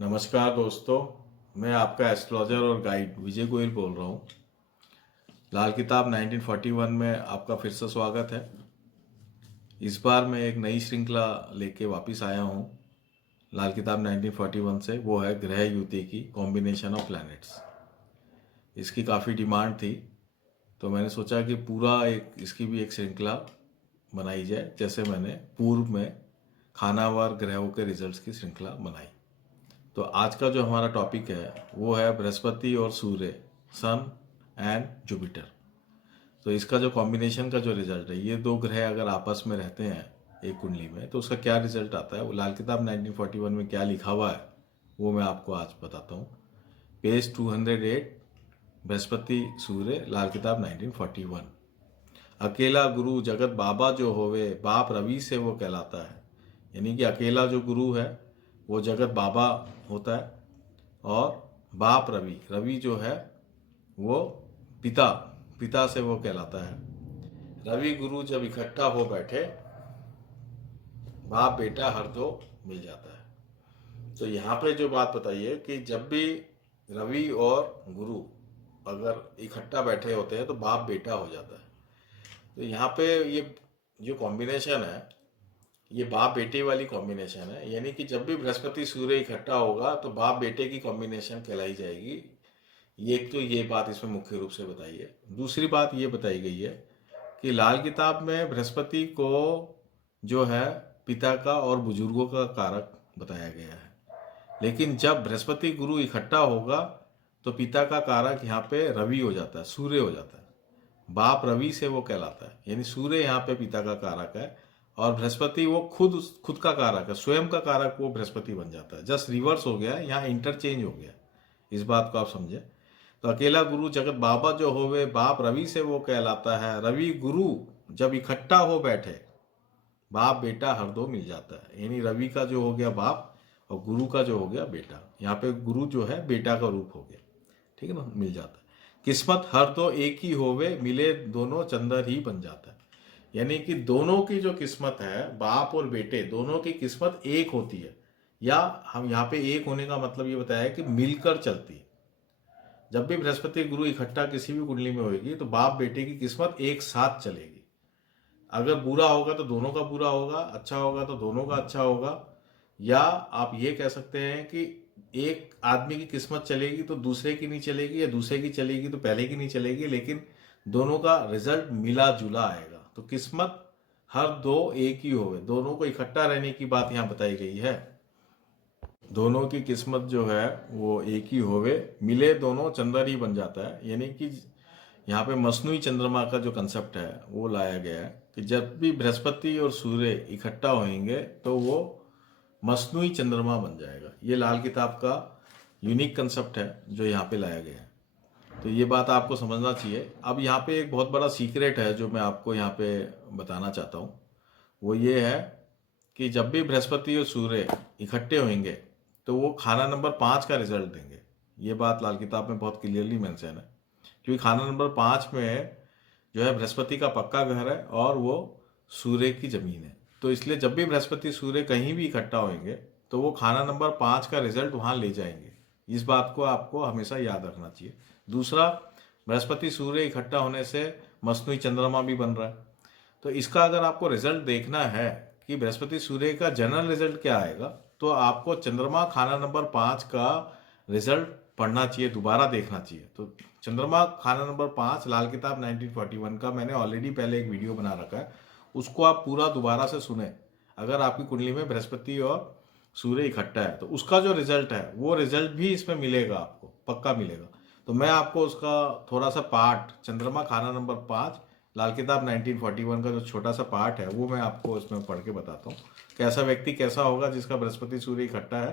नमस्कार दोस्तों, मैं आपका एस्ट्रोलॉजर और गाइड विजय गोयल बोल रहा हूँ। लाल किताब 1941 में आपका फिर से स्वागत है। इस बार मैं एक नई श्रृंखला लेके वापस आया हूँ लाल किताब 1941 से। वो है ग्रह युति की कॉम्बिनेशन ऑफ प्लैनेट्स। इसकी काफ़ी डिमांड थी, तो मैंने सोचा कि पूरा इसकी भी एक श्रृंखला बनाई जाए, जैसे मैंने पूर्व में खानावार ग्रहों के रिजल्ट्स की श्रृंखला बनाई। तो आज का जो हमारा टॉपिक है वो है बृहस्पति और सूर्य, सन एंड जुपिटर। तो इसका जो कॉम्बिनेशन का जो रिजल्ट है, ये दो ग्रह अगर आपस में रहते हैं एक कुंडली में, तो उसका क्या रिजल्ट आता है, वो लाल किताब 1941 में क्या लिखा हुआ है वो मैं आपको आज बताता हूँ। पेज 208, बृहस्पति सूर्य, लाल किताब 1941। अकेला गुरु जगत बाबा जो होवे, बाप रवि से वो कहलाता है। यानी कि अकेला जो गुरु है वो जगत बाबा होता है, और बाप रवि, रवि जो है वो पिता, पिता से वो कहलाता है। रवि गुरु जब इकट्ठा हो बैठे, बाप बेटा हर दो मिल जाता है। तो यहाँ पे जो बात बताइए कि जब भी रवि और गुरु अगर इकट्ठा बैठे होते हैं तो बाप बेटा हो जाता है। तो यहाँ पे ये जो कॉम्बिनेशन है, ये बाप बेटे वाली कॉम्बिनेशन है। यानी कि जब भी बृहस्पति सूर्य इकट्ठा होगा तो बाप बेटे की कॉम्बिनेशन कहलाई जाएगी। ये एक तो ये बात इसमें मुख्य रूप से बताई है। दूसरी बात ये बताई गई है कि लाल किताब में बृहस्पति को जो है पिता का और बुजुर्गों का कारक बताया गया है, लेकिन जब बृहस्पति गुरु इकट्ठा होगा तो पिता का कारक यहाँ पे रवि हो जाता है, सूर्य हो जाता है। बाप रवि से वो कहलाता है, यानी सूर्य यहाँ पे पिता का कारक है और बृहस्पति वो खुद का कारक है, स्वयं का कारक वो बृहस्पति बन जाता है। जस्ट रिवर्स हो गया, यहाँ इंटरचेंज हो गया। इस बात को आप समझे। तो अकेला गुरु जगत बाबा जो होवे, बाप रवि से वो कहलाता है। रवि गुरु जब इकट्ठा हो बैठे, बाप बेटा हर दो मिल जाता है। यानी रवि का जो हो गया बाप और गुरु का जो हो गया बेटा। यहाँ पे गुरु जो है बेटा का रूप हो गया, ठीक है ना, मिल जाता है। किस्मत हर दो एक ही होवे, मिले दोनों चंदर ही बन जाता है। यानी कि दोनों की जो किस्मत है, बाप और बेटे दोनों की किस्मत एक होती है, या हम यहाँ पे एक होने का मतलब ये बताया है कि मिलकर चलती है। जब भी बृहस्पति गुरु इकट्ठा किसी भी कुंडली में होगी तो बाप बेटे की किस्मत एक साथ चलेगी। अगर बुरा होगा तो दोनों का बुरा होगा, अच्छा होगा तो दोनों का अच्छा होगा। या आप ये कह सकते हैं कि एक आदमी की किस्मत चलेगी तो दूसरे की नहीं चलेगी, या दूसरे की चलेगी तो पहले की नहीं चलेगी, लेकिन दोनों का रिजल्ट मिला जुला आएगा। तो किस्मत हर दो एक ही होवे, दोनों को इकट्ठा रहने की बात यहाँ बताई गई है। दोनों की किस्मत जो है वो एक ही होवे, मिले दोनों चंद्र ही बन जाता है। यानी कि यहाँ पे मसनूई चंद्रमा का जो कंसेप्ट है वो लाया गया है कि जब भी बृहस्पति और सूर्य इकट्ठा होंगे तो वो मसनूई चंद्रमा बन जाएगा। ये लाल किताब का यूनिक कंसेप्ट है जो यहाँ पे लाया गया है। तो ये बात आपको समझना चाहिए। अब यहाँ पे एक बहुत बड़ा सीक्रेट है जो मैं आपको यहाँ पे बताना चाहता हूँ। वो ये है कि जब भी बृहस्पति और सूर्य इकट्ठे होंगे तो वो खाना नंबर 5 का रिजल्ट देंगे। ये बात लाल किताब में बहुत क्लियरली मेंशन है, क्योंकि खाना नंबर 5 में जो है बृहस्पति का पक्का घर है और वो सूर्य की जमीन है। तो इसलिए जब भी बृहस्पति सूर्य कहीं भी इकट्ठा होंगे तो वो खाना नंबर 5 का रिजल्ट वहाँ ले जाएंगे। इस बात को आपको हमेशा याद रखना चाहिए। दूसरा, बृहस्पति सूर्य इकट्ठा होने से मसनूई चंद्रमा भी बन रहा है। तो इसका अगर आपको रिजल्ट देखना है कि बृहस्पति सूर्य का जनरल रिजल्ट क्या आएगा, तो आपको चंद्रमा खाना नंबर 5 का रिजल्ट पढ़ना चाहिए, दोबारा देखना चाहिए। तो चंद्रमा खाना नंबर 5 लाल किताब 1941 का मैंने ऑलरेडी पहले एक वीडियो बना रखा है, उसको आप पूरा दोबारा से सुने। अगर आपकी कुंडली में बृहस्पति और सूर्य इकट्ठा है तो उसका जो रिजल्ट है वो रिजल्ट भी इसमें मिलेगा, आपको पक्का मिलेगा। तो मैं आपको उसका थोड़ा सा पार्ट, चंद्रमा खाना नंबर 5 लाल किताब 1941 का जो छोटा सा पार्ट है वो मैं आपको इसमें पढ़ के बताता हूँ कैसा व्यक्ति कैसा होगा जिसका बृहस्पति सूर्य इकट्ठा है।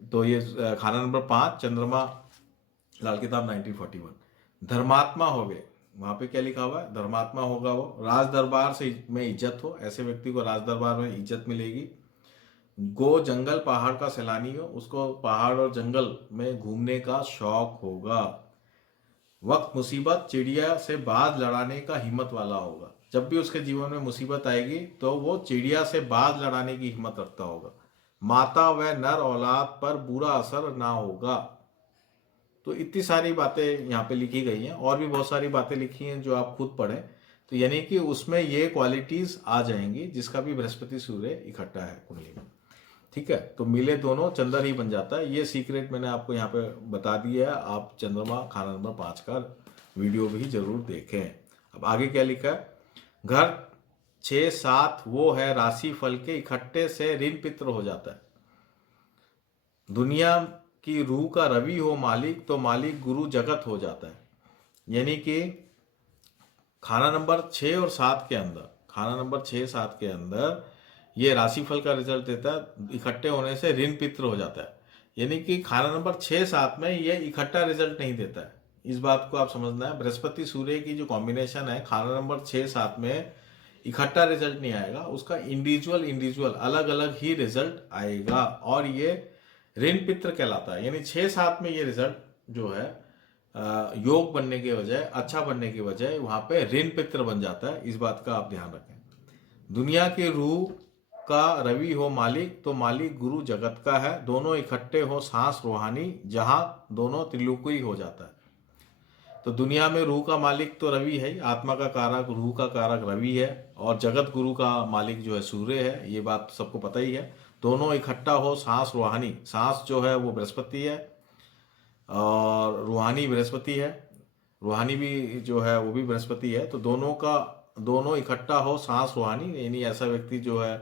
तो ये खाना नंबर 5 चंद्रमा लाल किताब 1941। धर्मात्मा हो गए, वहां पे क्या लिखा हुआ है, धर्मात्मा होगा वो, राज दरबार से में इज्जत हो, ऐसे व्यक्ति को राज दरबार में इज्जत मिलेगी। गो जंगल पहाड़ का सैलानी हो, उसको पहाड़ और जंगल में घूमने का शौक होगा। वक्त मुसीबत चिड़िया से बाज लड़ाने का हिम्मत वाला होगा, जब भी उसके जीवन में मुसीबत आएगी तो वो चिड़िया से बाज लड़ाने की हिम्मत रखता होगा। माता व नर औलाद पर बुरा असर ना होगा। तो इतनी सारी बातें यहाँ पे लिखी गई हैं, और भी बहुत सारी बातें लिखी हैं जो आप खुद पढ़ें। तो यानी कि उसमें ये क्वालिटीज आ जाएंगी जिसका भी बृहस्पति सूर्य इकट्ठा है कुंडली में। ठीक है, तो मिले दोनों चंद्र ही बन जाता है। ये सीक्रेट मैंने आपको यहाँ पे बता दिया है। आप चंद्रमा खाना नंबर 5 का वीडियो भी जरूर देखें। अब आगे क्या लिखा है, घर 6-7 वो है राशि फल के इकट्ठे से ऋण पित्र हो जाता है। दुनिया की रूह का रवि हो मालिक तो मालिक गुरु जगत हो जाता है। यानी कि खाना नंबर 6 और 7 के अंदर, खाना नंबर 6-7 के अंदर ये राशिफल का रिजल्ट देता है, इकट्ठे होने से ऋण पित्र हो जाता है। यानी कि खाना नंबर 6-7 में ये इकट्ठा रिजल्ट नहीं देता है। इस बात को आप समझना है। बृहस्पति सूर्य की जो कॉम्बिनेशन है, खाना नंबर 6-7 में इकट्ठा रिजल्ट नहीं आएगा, उसका इंडिविजुअल अलग अलग ही रिजल्ट आएगा, और ये ऋण पित्र कहलाता है। यानी 6-7 में ये रिजल्ट जो है योग बनने के बजाय, अच्छा बनने के बजाय वहां पे ऋण पित्र बन जाता है। इस बात का आप ध्यान रखें। दुनिया के रूह का रवि हो मालिक तो मालिक गुरु जगत का है। दोनों इकट्ठे हो सांस रूहानी जहां दोनों त्रिलोकी हो जाता है। तो दुनिया में रूह का मालिक तो रवि है, आत्मा का कारक रूह का कारक रवि है, और जगत गुरु का मालिक जो है सूर्य है। ये बात सबको पता ही है। दोनों इकट्ठा हो सांस रूहानी, सांस जो है वो बृहस्पति है और रूहानी बृहस्पति है, रूहानी भी जो है वो भी बृहस्पति है। तो दोनों इकट्ठा हो सांस रूहानी, यानी ऐसा व्यक्ति जो है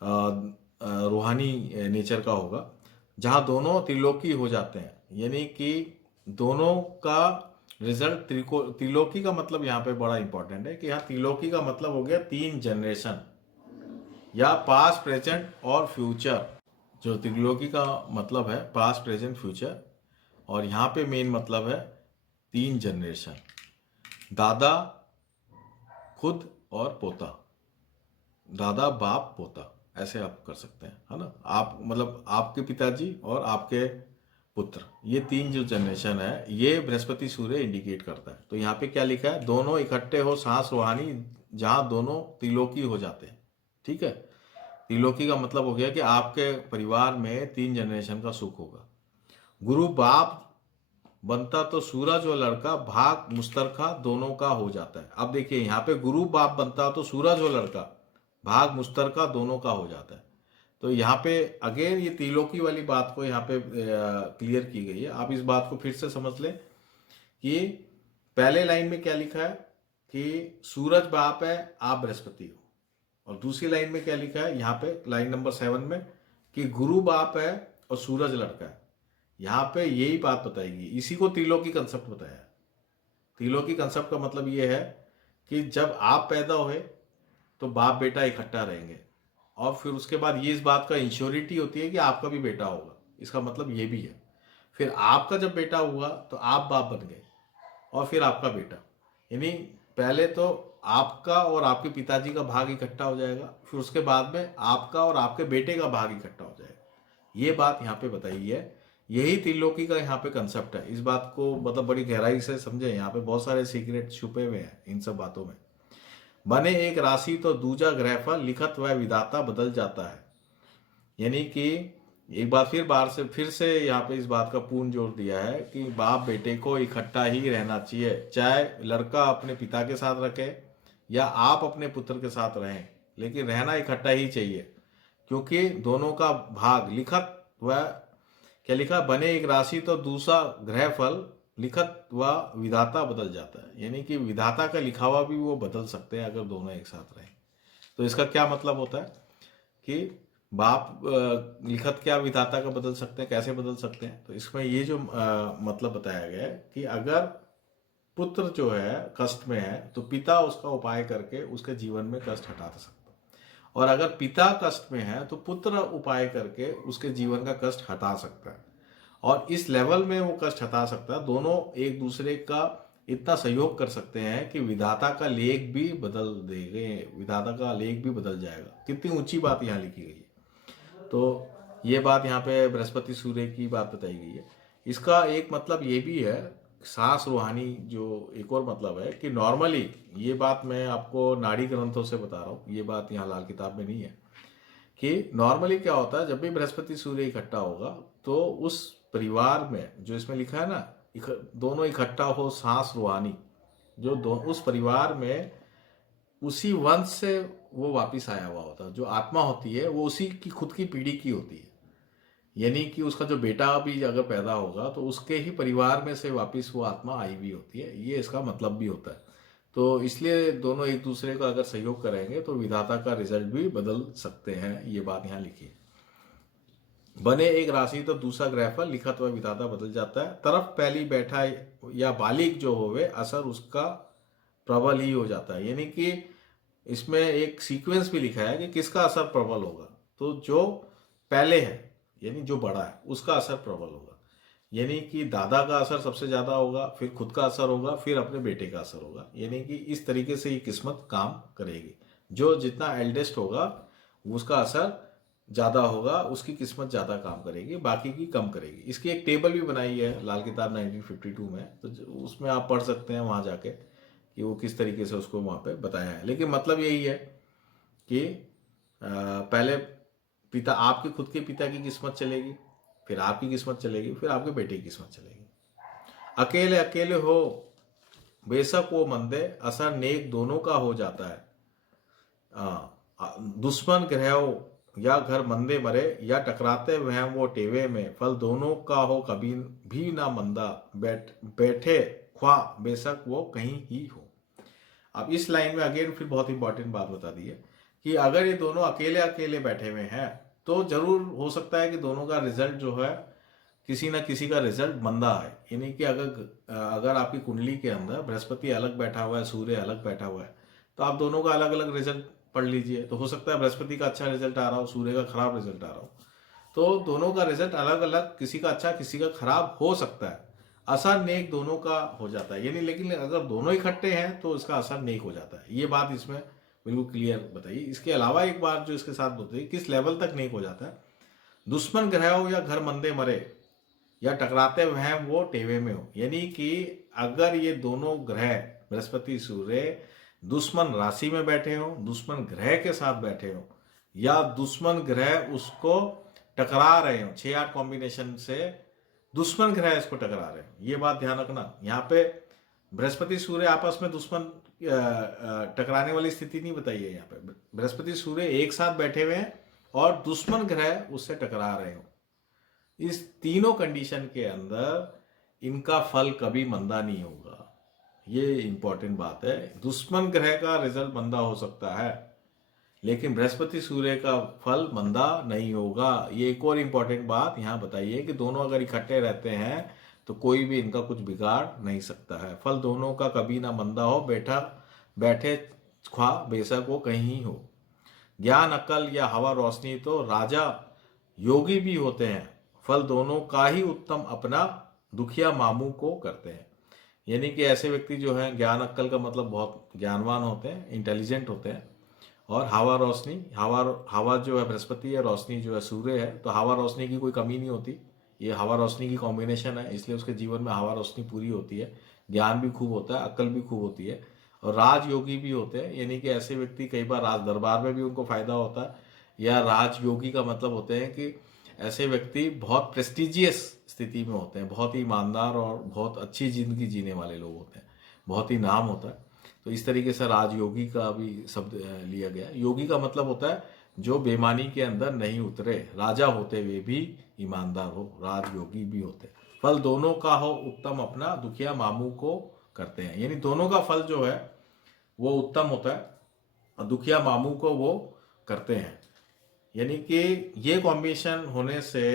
रूहानी नेचर का होगा, जहां दोनों त्रिलोकी हो जाते हैं। यानी कि दोनों का रिजल्ट त्रिलोकी का मतलब यहाँ पे बड़ा इंपॉर्टेंट है कि यहाँ त्रिलोकी का मतलब हो गया 3 जनरेशन, या पास्ट प्रेजेंट और फ्यूचर। जो त्रिलोकी का मतलब है पास्ट प्रेजेंट फ्यूचर, और यहाँ पे मेन मतलब है 3 जनरेशन, दादा खुद और पोता, दादा बाप पोता, ऐसे आप कर सकते हैं, है ना। आप मतलब आपके पिताजी और आपके पुत्र, ये 3 जो जनरेशन है ये बृहस्पति सूर्य इंडिकेट करता है। तो यहाँ पे क्या लिखा है, दोनों इकट्ठे हो सांस रूहानी जहां दोनों त्रिलोकी हो जाते हैं। ठीक है, त्रिलोकी का मतलब हो गया कि आपके परिवार में 3 जनरेशन का सुख होगा। गुरु बाप बनता तो सूरज और लड़का भाग मुस्तरखा दोनों का हो जाता है। अब देखिए यहाँ पे गुरु बाप बनता तो सूरज और लड़का भाग मुस्तरका दोनों का हो जाता है। तो यहाँ पे अगेन ये त्रिलोकी वाली बात को यहाँ पे क्लियर की गई है। आप इस बात को फिर से समझ लें कि पहले लाइन में क्या लिखा है कि सूरज बाप है आप बृहस्पति हो, और दूसरी लाइन में क्या लिखा है यहाँ पे लाइन नंबर 7 में कि गुरु बाप है और सूरज लड़का है। यहाँ पे यही बात बताएगी, इसी को त्रिलोकी कंसेप्ट बताया। त्रिलोकी कंसेप्ट का मतलब ये है कि जब आप पैदा हुए तो बाप बेटा इकट्ठा रहेंगे, और फिर उसके बाद ये इस बात का इंश्योरिटी होती है कि आपका भी बेटा होगा। इसका मतलब ये भी है। फिर आपका जब बेटा हुआ तो आप बाप बन गए, और फिर आपका बेटा, यानी पहले तो आपका और आपके पिताजी का भाग इकट्ठा हो जाएगा, फिर उसके बाद में आपका और आपके बेटे का भाग इकट्ठा हो जाएगा। ये बात यहाँ पे बताई है। यही त्रिलोकी का यहाँ पे कंसेप्ट है। इस बात को मतलब बड़ी गहराई से समझे, यहाँ पे बहुत सारे सीक्रेट छुपे हुए हैं इन सब बातों में। बने एक राशि तो दूजा ग्रहफल लिखत व विधाता बदल जाता है। यानी कि एक बार फिर से यहाँ पे इस बात का पूर्ण जोर दिया है कि बाप बेटे को इकट्ठा ही रहना चाहिए, चाहे लड़का अपने पिता के साथ रखे या आप अपने पुत्र के साथ रहें, लेकिन रहना इकट्ठा ही चाहिए। क्योंकि दोनों का भाग लिखत व क्या लिखा, बने एक राशि तो दूसरा ग्रहफल लिखत व विधाता बदल जाता है। यानी कि विधाता का लिखा हुआ भी वो बदल सकते हैं अगर दोनों एक साथ रहें। तो इसका क्या मतलब होता है कि बाप लिखत क्या विधाता का बदल सकते हैं, कैसे बदल सकते हैं। तो इसमें ये जो मतलब बताया गया है कि अगर पुत्र जो है कष्ट में है तो पिता उसका उपाय करके उसके जीवन में कष्ट हटा सकता है, और अगर पिता कष्ट में है तो पुत्र उपाय करके उसके जीवन का कष्ट हटा सकता है, और इस लेवल में वो कष्ट हटा सकता है। दोनों एक दूसरे का इतना सहयोग कर सकते हैं कि विधाता का लेख भी बदल देंगे, विधाता का लेख भी बदल जाएगा। कितनी ऊंची बात यहाँ लिखी गई है। तो ये बात यहाँ पे बृहस्पति सूर्य की बात बताई गई है। इसका एक मतलब ये भी है, सांस रूहानी जो एक और मतलब है कि नॉर्मली, ये बात मैं आपको नाड़ी ग्रंथों से बता रहा हूँ, ये बात यहाँ लाल किताब में नहीं है, कि नॉर्मली क्या होता है, जब भी बृहस्पति सूर्य इकट्ठा होगा तो उस परिवार में, जो इसमें लिखा है ना, दोनों इकट्ठा हो सांस रूहानी, जो उस परिवार में उसी वंश से वो वापिस आया हुआ होता है। जो आत्मा होती है वो उसी की खुद की पीढ़ी की होती है, यानी कि उसका जो बेटा भी अगर पैदा होगा तो उसके ही परिवार में से वापिस वो आत्मा आई हुई होती है, ये इसका मतलब भी होता है। तो इसलिए दोनों एक दूसरे का अगर सहयोग करेंगे तो विधाता का रिजल्ट भी बदल सकते हैं, ये बात यहाँ लिखी है। बने एक राशि तो दूसरा ग्रहफल लिखत व विधाता बदल जाता है। तरफ पहली बैठा या बालिक जो होवे असर उसका प्रबल ही हो जाता है, यानी कि इसमें एक सीक्वेंस भी लिखा है कि किसका असर प्रबल होगा। तो जो पहले है यानी जो बड़ा है उसका असर प्रबल होगा, यानी कि दादा का असर सबसे ज्यादा होगा, फिर खुद का असर होगा, फिर अपने बेटे का असर होगा, यानी कि इस तरीके से ये किस्मत काम करेगी। जो जितना एल्डेस्ट होगा उसका असर ज़्यादा होगा, उसकी किस्मत ज़्यादा काम करेगी, बाकी की कम करेगी। इसकी एक टेबल भी बनाई है लाल किताब 1952 में, तो उसमें आप पढ़ सकते हैं वहाँ जाके कि वो किस तरीके से उसको वहाँ पे बताया है। लेकिन मतलब यही है कि पहले पिता, आपके खुद के पिता की किस्मत चलेगी, फिर आपकी किस्मत चलेगी, फिर आपके बेटे की किस्मत चलेगी। अकेले अकेले हो बेशक वो मंदे, असर नेक दोनों का हो जाता है। दुश्मन ग्रह या घर मंदे मरे, या टकराते वह वो टेवे में, फल दोनों का हो कभी भी ना मंदा, बैठे ख्वा बेशक वो कहीं ही हो। अब इस लाइन में अगेन फिर बहुत इंपॉर्टेंट बात बता दी है कि अगर ये दोनों अकेले अकेले बैठे हुए हैं तो जरूर हो सकता है कि दोनों का रिजल्ट जो है किसी ना किसी का रिजल्ट मंदा है, यानी कि अगर आपकी कुंडली के अंदर बृहस्पति अलग बैठा हुआ है, सूर्य अलग बैठा हुआ है, तो आप दोनों का अलग अलग रिजल्ट पढ़ लीजिए। तो हो सकता है बृहस्पति का अच्छा रिजल्ट आ रहा हो, सूर्य का खराब रिजल्ट आ रहा हो, तो दोनों का रिजल्ट अलग अलग, किसी का अच्छा किसी का खराब हो सकता है। असर नेक दोनों का हो जाता है, यानी लेकिन अगर दोनों इकट्ठे हैं तो इसका असर नेक हो जाता है। ये बात इसमें बिल्कुल क्लियर बताइए। इसके अलावा एक बात जो इसके साथ होती है, किस लेवल तक नेक हो जाता है। दुश्मन ग्रह हो या घर मंदे मरे, या टकराते वह वो टेवे में हो, यानी कि अगर ये दोनों ग्रह बृहस्पति सूर्य दुश्मन राशि में बैठे हो, दुश्मन ग्रह के साथ बैठे हो, या दुश्मन ग्रह उसको टकरा रहे हो, 6-8 कॉम्बिनेशन से दुश्मन ग्रह इसको टकरा रहे हो। ये बात ध्यान रखना, यहाँ पे बृहस्पति सूर्य आपस में दुश्मन टकराने वाली स्थिति नहीं बताई है। यहाँ पे बृहस्पति सूर्य एक साथ बैठे हुए हैं और दुश्मन ग्रह उससे टकरा रहे हो। इस तीनों कंडीशन के अंदर इनका फल कभी मंदा नहीं होगा, ये इंपॉर्टेंट बात है। दुश्मन ग्रह का रिजल्ट मंदा हो सकता है लेकिन बृहस्पति सूर्य का फल मंदा नहीं होगा। ये एक और इंपॉर्टेंट बात यहाँ बताइए कि दोनों अगर इकट्ठे रहते हैं तो कोई भी इनका कुछ बिगाड़ नहीं सकता है। फल दोनों का कभी ना मंदा हो, बैठे ख्वा बेशक वो कहीं हो। ज्ञान अक्ल या हवा रोशनी तो राजा योगी भी होते हैं, फल दोनों का ही उत्तम अपना दुखिया मामू को करते हैं। यानी कि ऐसे व्यक्ति जो है, ज्ञान अक्ल का मतलब बहुत ज्ञानवान होते हैं, इंटेलिजेंट होते हैं, और हवा रोशनी, हवा जो है बृहस्पति है, रोशनी जो है सूर्य है, तो हवा रोशनी की कोई कमी नहीं होती। ये हवा रोशनी की कॉम्बिनेशन है, इसलिए उसके जीवन में हवा रोशनी पूरी होती है। ज्ञान भी खूब होता है, अक्ल भी खूब होती है, और राजयोगी भी होते हैं। यानी कि ऐसे व्यक्ति कई बार राज दरबार में भी उनको फायदा होता है, या राजयोगी का मतलब होते हैं कि ऐसे व्यक्ति बहुत प्रेस्टिजियस स्थिति में होते हैं, बहुत ही ईमानदार और बहुत अच्छी जिंदगी जीने वाले लोग होते हैं, बहुत ही नाम होता है। तो इस तरीके से राजयोगी का भी शब्द लिया गया। योगी का मतलब होता है जो बेईमानी के अंदर नहीं उतरे, राजा होते हुए भी ईमानदार हो, राजयोगी भी होते हैं। फल दोनों का हो उत्तम अपना दुखिया मामू को करते हैं, यानी दोनों का फल जो है वो उत्तम होता है और दुखिया मामू को वो करते हैं। यानी कि ये कॉम्बिनेशन होने से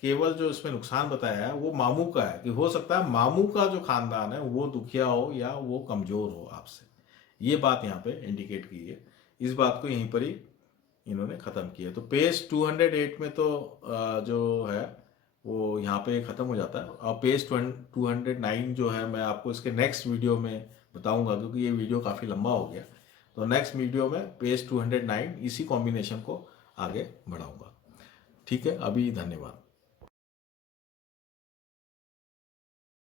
केवल जो इसमें नुकसान बताया है वो मामू का है, कि हो सकता है मामू का जो खानदान है वो दुखिया हो या वो कमजोर हो आपसे। ये बात यहाँ पे इंडिकेट की है। इस बात को यहीं पर ही इन्होंने ख़त्म किया। तो पेज 208 में तो जो है वो यहाँ पे ख़त्म हो जाता है, और पेज 209 जो है मैं आपको इसके नेक्स्ट वीडियो में बताऊंगा, क्योंकि ये वीडियो काफ़ी लंबा हो गया। तो नेक्स्ट वीडियो में पेज 209 इसी कॉम्बिनेशन को आगे बढ़ाऊंगा। ठीक है, अभी धन्यवाद।